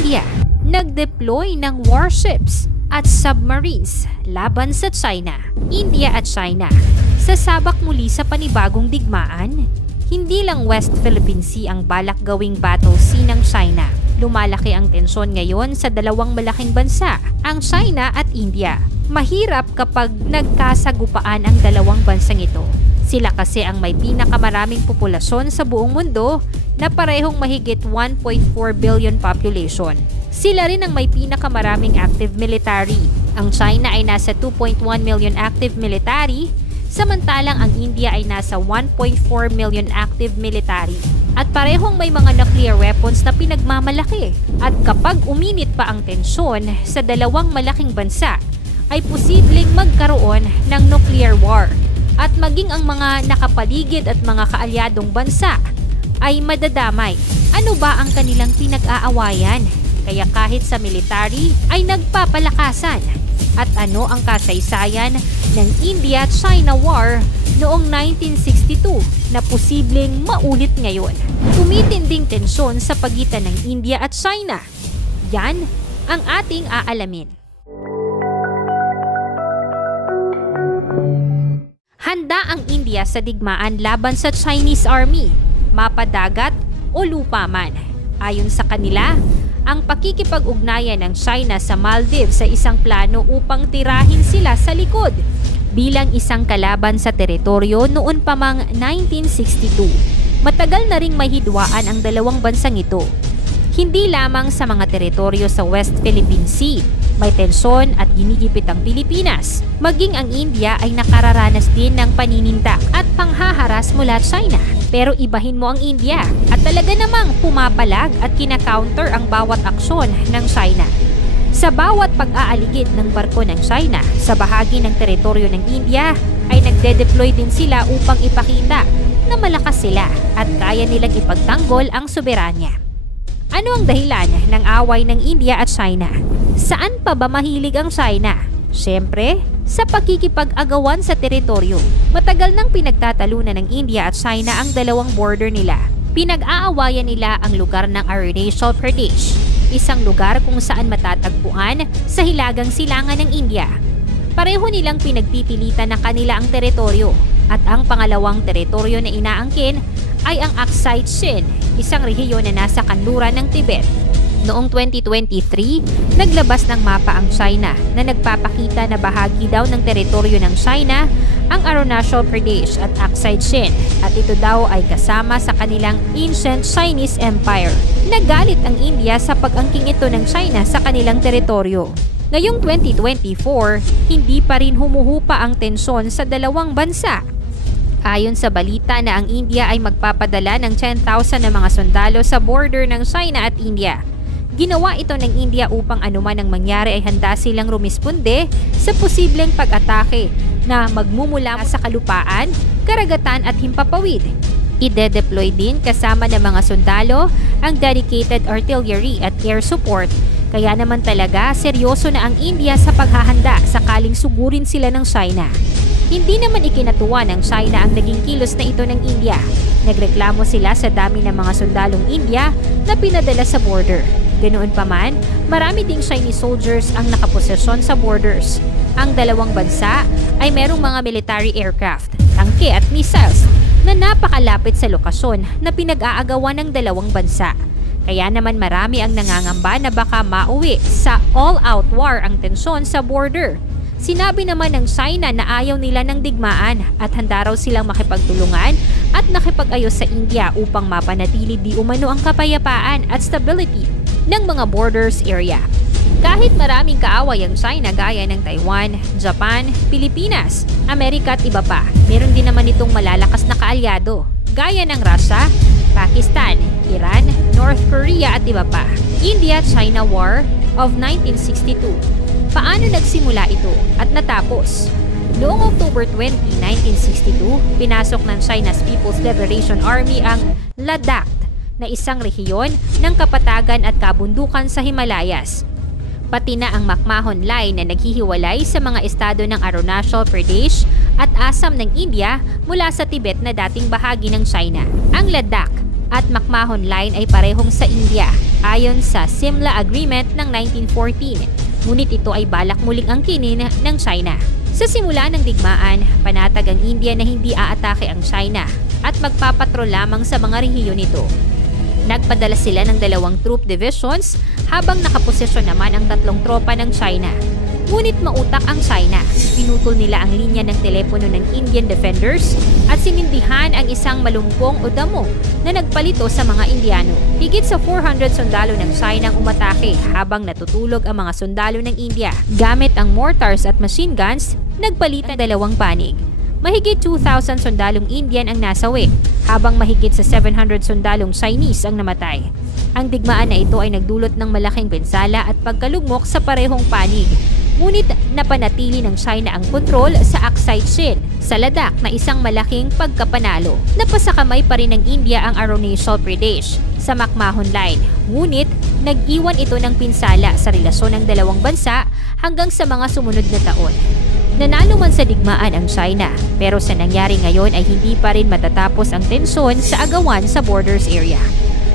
India nag-deploy ng warships at submarines laban sa China. India at China sasabak muli sa panibagong digmaan. Hindi lang West Philippine Sea ang balak gawing battle sea ng China. Lumalaki ang tensyon ngayon sa dalawang malaking bansa, ang China at India. Mahirap kapag nagkasagupaan ang dalawang bansang ito. Sila kasi ang may pinakamaraming populasyon sa buong mundo na parehong mahigit 1.4 billion population. Sila rin ang may pinakamaraming active military. Ang China ay nasa 2.1 million active military, samantalang ang India ay nasa 1.4 million active military. At parehong may mga nuclear weapons na pinagmamalaki. At kapag uminit pa ang tensyon sa dalawang malaking bansa, ay posibleng magkaroon ng nuclear war. At maging ang mga nakapaligid at mga kaalyadong bansa ay madadamay. Ano ba ang kanilang pinag-aawayan? Kaya kahit sa military ay nagpapalakasan. At ano ang kasaysayan ng India-China War noong 1962 na posibleng maulit ngayon? Tumitinding tensyon sa pagitan ng India at China. Yan ang ating aalamin. Handa ang India sa digmaan laban sa Chinese Army, mapadagat o lupa man. Ayon sa kanila, ang pakikipag-ugnayan ng China sa Maldives sa isang plano upang tirahin sila sa likod bilang isang kalaban sa teritoryo noon pa mang 1962. Matagal na ring mahidwaan ang dalawang bansang ito. Hindi lamang sa mga teritoryo sa West Philippine Sea, may tensyon at ginigipit ang Pilipinas. Maging ang India ay nakararanas din ng paninindak at panghaharas mula China. Pero ibahin mo ang India at talaga namang pumapalag at kina-counter ang bawat aksyon ng China. Sa bawat pag-aaligid ng barko ng China sa bahagi ng teritoryo ng India ay nagde-deploy din sila upang ipakita na malakas sila at kaya nilang ipagtanggol ang soberanya. Ano ang dahilan ng away ng India at China? Saan pa ba mahilig ang China? Siyempre, sa pakikipag-agawan sa teritoryo. Matagal nang pinagtatalunan ng India at China ang dalawang border nila. Pinag-aawayan nila ang lugar ng Arunachal Pradesh, isang lugar kung saan matatagpuan sa hilagang silangan ng India. Pareho nilang pinagpipilitan na kanila ang teritoryo at ang pangalawang teritoryo na inaangkin ay ang Aksai Chin, isang rehiyon na nasa kanluran ng Tibet. Noong 2023, naglabas ng mapa ang China na nagpapakita na bahagi daw ng teritoryo ng China ang Arunachal Pradesh at Aksai Chin at ito daw ay kasama sa kanilang ancient Chinese Empire. Nagalit ang India sa pag-angking ito ng China sa kanilang teritoryo. Ngayong 2024, hindi pa rin humuhupa ang tensyon sa dalawang bansa. Ayon sa balita na ang India ay magpapadala ng 10,000 na mga sundalo sa border ng China at India. Ginawa ito ng India upang anuman ang mangyari ay handa silang rumisponde sa posibleng pag-atake na magmumula sa kalupaan, karagatan at himpapawid. Ide-deploy din kasama ng mga sundalo ang dedicated artillery at air support. Kaya naman talaga seryoso na ang India sa paghahanda sakaling sugurin sila ng China. Hindi naman ikinatuwa ng China ang naging kilos na ito ng India. Nagreklamo sila sa dami ng mga sundalong India na pinadala sa border. Ganoon pa man, marami ding Chinese soldiers ang nakaposesyon sa borders. Ang dalawang bansa ay merong mga military aircraft, tangke at missiles na napakalapit sa lokasyon na pinag-aagawan ng dalawang bansa. Kaya naman marami ang nangangamba na baka mauwi sa all-out war ang tensyon sa border. Sinabi naman ng China na ayaw nila ng digmaan at handa raw silang makipagtulungan at nakipag-ayos sa India upang mapanatili di umano ang kapayapaan at stability ng mga borders area. Kahit maraming kaaway ang China gaya ng Taiwan, Japan, Pilipinas, Amerika at iba pa, meron din naman itong malalakas na kaalyado gaya ng Russia, Pakistan, Iran, North Korea at iba pa. India-China War of 1962. Paano nagsimula ito at natapos? Noong October 20, 1962, pinasok ng China's People's Liberation Army ang Ladakh na isang rehiyon ng kapatagan at kabundukan sa Himalayas. Pati na ang McMahon Line na naghihiwalay sa mga estado ng Arunachal Pradesh at Assam ng India mula sa Tibet na dating bahagi ng China. Ang Ladakh at McMahon Line ay parehong sa India ayon sa Simla Agreement ng 1914. Ngunit ito ay balak muling angkinin ng China. Sa simula ng digmaan, panatag ang India na hindi aatake ang China at magpapatrol lamang sa mga rehiyon nito. Nagpadala sila ng 2 troop divisions habang nakaposisyon naman ang 3 tropa ng China. Ngunit mautak ang China. Pinutol nila ang linya ng telepono ng Indian defenders at sinindihan ang isang malumpong o damo na nagpalito sa mga Indiano. Higit sa 400 sundalo ng China ang umatake habang natutulog ang mga sundalo ng India. Gamit ang mortars at machine guns, nagpalitan 2 panig. Mahigit 2,000 sundalong Indian ang nasawi, habang mahigit sa 700 sundalong Chinese ang namatay. Ang digmaan na ito ay nagdulot ng malaking pinsala at pagkalugmok sa parehong panig. Ngunit napanatili ng China ang kontrol sa Aksai Chin, sa Ladakh na isang malaking pagkapanalo. Napasakamay pa rin ng India ang Arunachal Pradesh sa McMahon Line. Ngunit nag-iwan ito ng pinsala sa relasyon ng dalawang bansa hanggang sa mga sumunod na taon. Nanalo man sa digmaan ang China, pero sa nangyari ngayon ay hindi pa rin matatapos ang tensyon sa agawan sa borders area.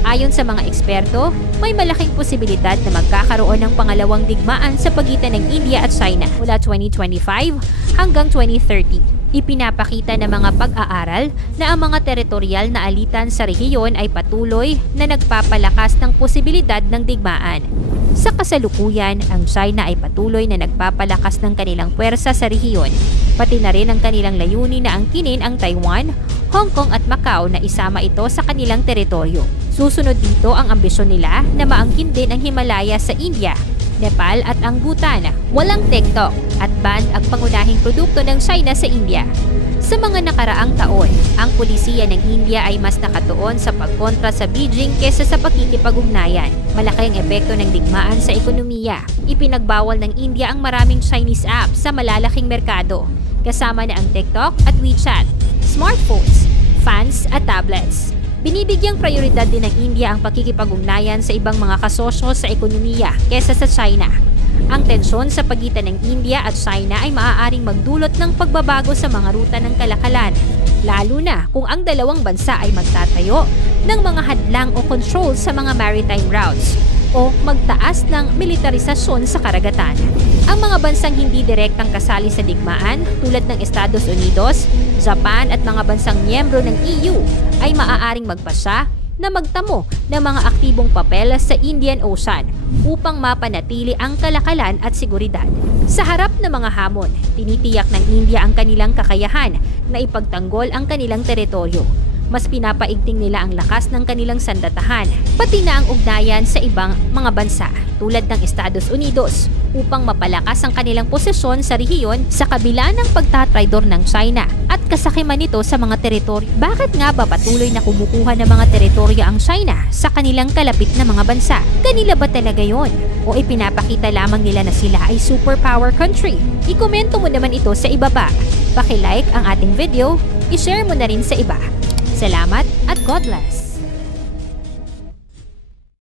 Ayon sa mga eksperto, may malaking posibilidad na magkakaroon ng pangalawang digmaan sa pagitan ng India at China mula 2025 hanggang 2030. Ipinapakita ng mga pag-aaral na ang mga teritorial na alitan sa rehiyon ay patuloy na nagpapalakas ng posibilidad ng digmaan. Sa kasalukuyan, ang China ay patuloy na nagpapalakas ng kanilang puwersa sa rehiyon, pati na rin ang kanilang layunin na angkinin ang Taiwan, Hong Kong at Macau na isama ito sa kanilang teritoryo. Susunod dito ang ambisyon nila na maangkin din ang Himalaya sa India, Nepal at ang Bhutan. Walang TikTok at banned ang pangunahing produkto ng China sa India. Sa mga nakaraang taon, ang pulisiya ng India ay mas nakatuon sa pagkontra sa Beijing kesa sa pakikipag-ugnayan. Malaki ang epekto ng digmaan sa ekonomiya. Ipinagbawal ng India ang maraming Chinese apps sa malalaking merkado, kasama na ang TikTok at WeChat, smartphones, fans at tablets. Binibigyang prioridad din ng India ang pakikipag-ugnayan sa ibang mga kasosyo sa ekonomiya kesa sa China. Ang tensyon sa pagitan ng India at China ay maaaring magdulot ng pagbabago sa mga ruta ng kalakalan, lalo na kung ang dalawang bansa ay magtatayo ng mga hadlang o control sa mga maritime routes o magtaas ng militarisasyon sa karagatan. Ang mga bansang hindi direktang kasali sa digmaan tulad ng Estados Unidos, Japan at mga bansang miyembro ng EU ay maaaring magpasya na magtamo ng mga aktibong papel sa Indian Ocean upang mapanatili ang kalakalan at seguridad. Sa harap ng mga hamon, tinitiyak ng India ang kanilang kakayahan na ipagtanggol ang kanilang teritoryo. Mas pinapaigting nila ang lakas ng kanilang sandatahan, pati na ang ugnayan sa ibang mga bansa tulad ng Estados Unidos upang mapalakas ang kanilang posisyon sa rehiyon sa kabila ng pagtatraidor ng China at kasakiman nito sa mga teritoryo. Bakit nga ba patuloy na kumukuha ng mga teritoryo ang China sa kanilang kalapit na mga bansa? Kanila ba talaga yon? O ipinapakita lamang nila na sila ay superpower country? Ikomento mo naman ito sa ibaba. Paki-like ang ating video, i-share mo na rin sa iba. Salamat at God bless!